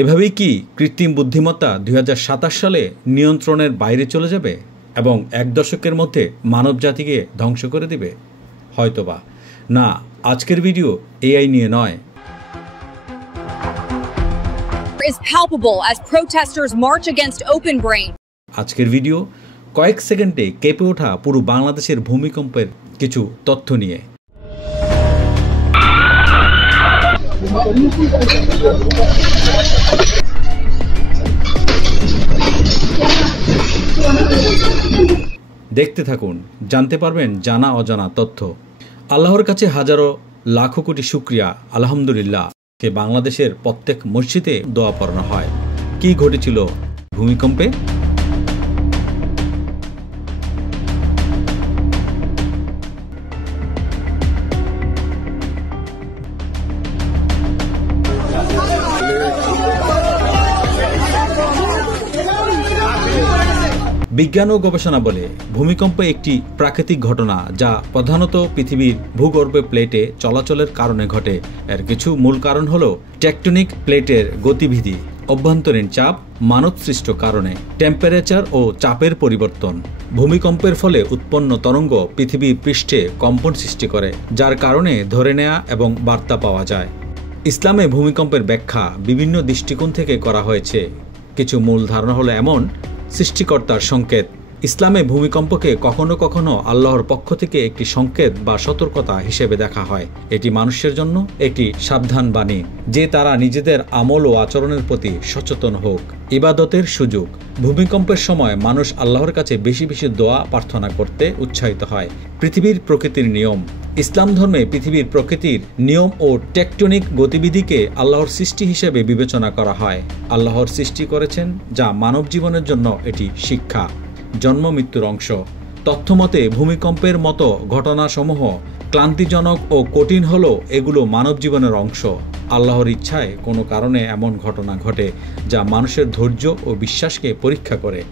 এভাবেই কি কৃত্রিম বুদ্ধিমত্তা 2027 সালে নিয়ন্ত্রণের বাইরে চলে যাবে এবং এক দশকের মধ্যে মানবজাতিকে ধ্বংস করে দিবে? হয়তোবা না। আজকের ভিডিও এআই নিয়ে নয়। Is palpable as protesters march against OpenBrain. আজকের ভিডিও কয়েক সেকেন্ডে কেঁপে ওঠা পুরো বাংলাদেশের ভূমিকম্পের কিছু তথ্য নিয়ে। দেখতে থাকুন, জানতে পারবেন জানা অজানা তথ্য। আল্লাহর কাছে হাজারো লাখো কোটি শুকরিয়া, আলহামদুলিল্লাহ কে বাংলাদেশের প্রত্যেক মসজিদে দোয়া পড়ানো হয়। কি ঘটেছিল ভূমিকম্পে? বিজ্ঞান ও গবেষণা বলে ভূমিকম্প একটি প্রাকৃতিক ঘটনা যা প্রধানত পৃথিবীর ভূগর্ভে প্লেটে চলাচলের কারণে ঘটে। এর কিছু মূল কারণ হল টেকটনিক প্লেটের গতিবিধি, অভ্যন্তরীণ চাপ, মানবসৃষ্ট কারণে, টেম্পারেচার ও চাপের পরিবর্তন। ভূমিকম্পের ফলে উৎপন্ন তরঙ্গ পৃথিবীর পৃষ্ঠে কম্পন সৃষ্টি করে, যার কারণে ধরে নেয়া এবং বার্তা পাওয়া যায়। ইসলামে ভূমিকম্পের ব্যাখ্যা বিভিন্ন দৃষ্টিকোণ থেকে করা হয়েছে। কিছু মূল ধারণা হলো এমন: সৃষ্টিকর্তার সংকেত। ইসলামে ভূমিকম্পকে কখনো কখনো আল্লাহর পক্ষ থেকে একটি সংকেত বা সতর্কতা হিসেবে দেখা হয়। এটি মানুষের জন্য একটি সাবধান বাণী যে তারা নিজেদের আমল ও আচরণের প্রতি সচেতন হোক। ইবাদতের সুযোগ। ভূমিকম্পের সময় মানুষ আল্লাহর কাছে বেশি বেশি দোয়া প্রার্থনা করতে উৎসাহিত হয়। পৃথিবীর প্রকৃতির নিয়ম। ইসলাম ধর্মে পৃথিবীর প্রকৃতির নিয়ম ও টেকটনিক গতিবিধিকে আল্লাহর সৃষ্টি হিসেবে বিবেচনা করা হয়। আল্লাহর সৃষ্টি করেছেন যা মানব জীবনের জন্য এটি শিক্ষা। জন্ম মৃত্যুর অংশ। তথ্যমতে ভূমিকম্পের মতো ঘটনাসমূহ ক্লান্তিজনক ও কঠিন হলেও এগুলো মানব জীবনের অংশ। আল্লাহর ইচ্ছায় কোনো কারণে এমন ঘটনা ঘটে যা মানুষের ধৈর্য ও বিশ্বাসকে পরীক্ষা করে।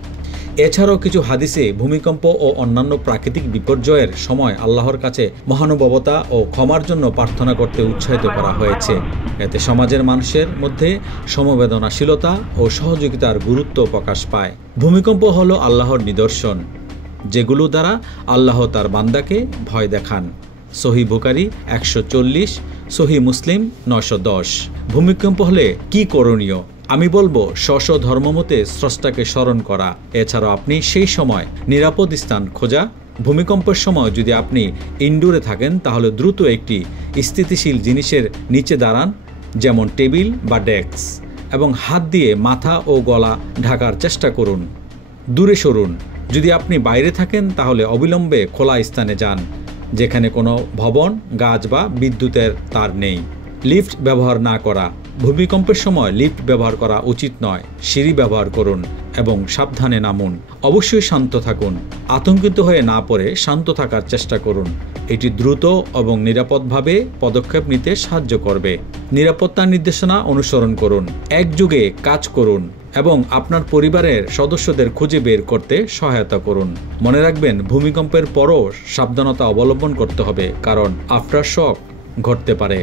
এছাড়াও কিছু হাদিসে ভূমিকম্প ও অন্যান্য প্রাকৃতিক বিপর্যয়ের সময় আল্লাহর কাছে মহানুভবতা ও ক্ষমার জন্য প্রার্থনা করতে উৎসাহিত করা হয়েছে। এতে সমাজের মানুষের মধ্যে সমবেদনাশীলতা ও সহযোগিতার গুরুত্ব প্রকাশ পায়। ভূমিকম্প হলো আল্লাহর নিদর্শন, যেগুলো দ্বারা আল্লাহ তার বান্দাকে ভয় দেখান। সহি বুখারী 140, সহি মুসলিম 910। ভূমিকম্প হলে কি করণীয়? আমি বলবো স্ব ধর্মমতে স্রষ্টাকে স্মরণ করা। এছাড়াও আপনি সেই সময় নিরাপদ স্থান খোঁজা। ভূমিকম্পের সময় যদি আপনি ইনডোরে থাকেন তাহলে দ্রুত একটি স্থিতিশীল জিনিসের নিচে দাঁড়ান, যেমন টেবিল বা ডেস্ক, এবং হাত দিয়ে মাথা ও গলা ঢাকার চেষ্টা করুন। দূরে সরুন। যদি আপনি বাইরে থাকেন তাহলে অবিলম্বে খোলা স্থানে যান যেখানে কোনো ভবন, গাছ বা বিদ্যুতের তার নেই। লিফট ব্যবহার না করা। ভূমিকম্পের সময় লিফট ব্যবহার করা উচিত নয়। সিঁড়ি ব্যবহার করুন এবং সাবধানে নামুন। অবশ্যই শান্ত থাকুন। আতঙ্কিত হয়ে না পড়ে শান্ত থাকার চেষ্টা করুন। এটি দ্রুত এবং নিরাপদভাবে পদক্ষেপ নিতে সাহায্য করবে। নিরাপত্তা নির্দেশনা অনুসরণ করুন। একযোগে কাজ করুন এবং আপনার পরিবারের সদস্যদের খুঁজে বের করতে সহায়তা করুন। মনে রাখবেন, ভূমিকম্পের পরও সাবধানতা অবলম্বন করতে হবে, কারণ আফটার শক ঘটতে পারে।